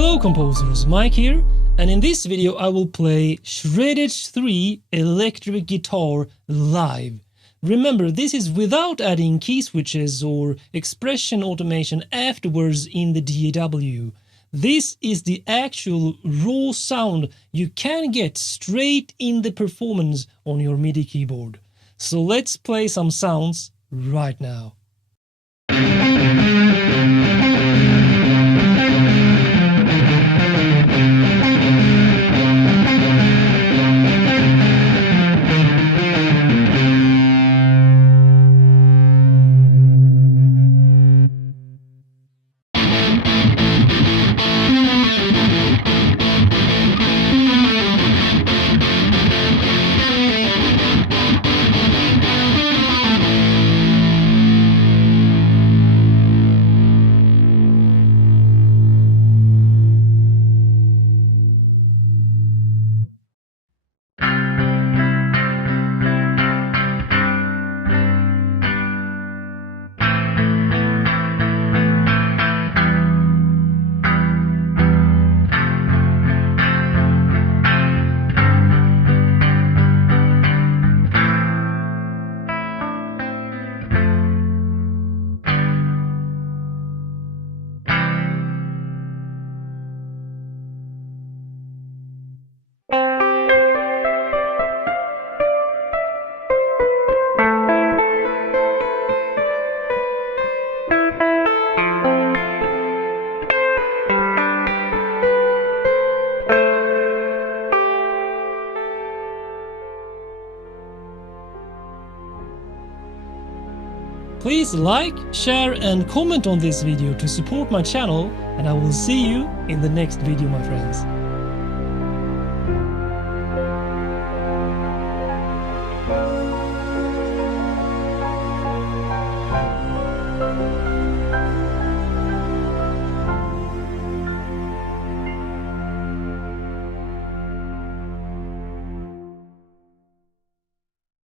Hello composers, Mike here, and in this video I will play Shreddage 3 electric guitar live. Remember, this is without adding key switches or expression automation afterwards in the DAW. This is the actual raw sound you can get straight in the performance on your MIDI keyboard. So let's play some sounds right now. Please like, share and comment on this video to support my channel, and I will see you in the next video, my friends.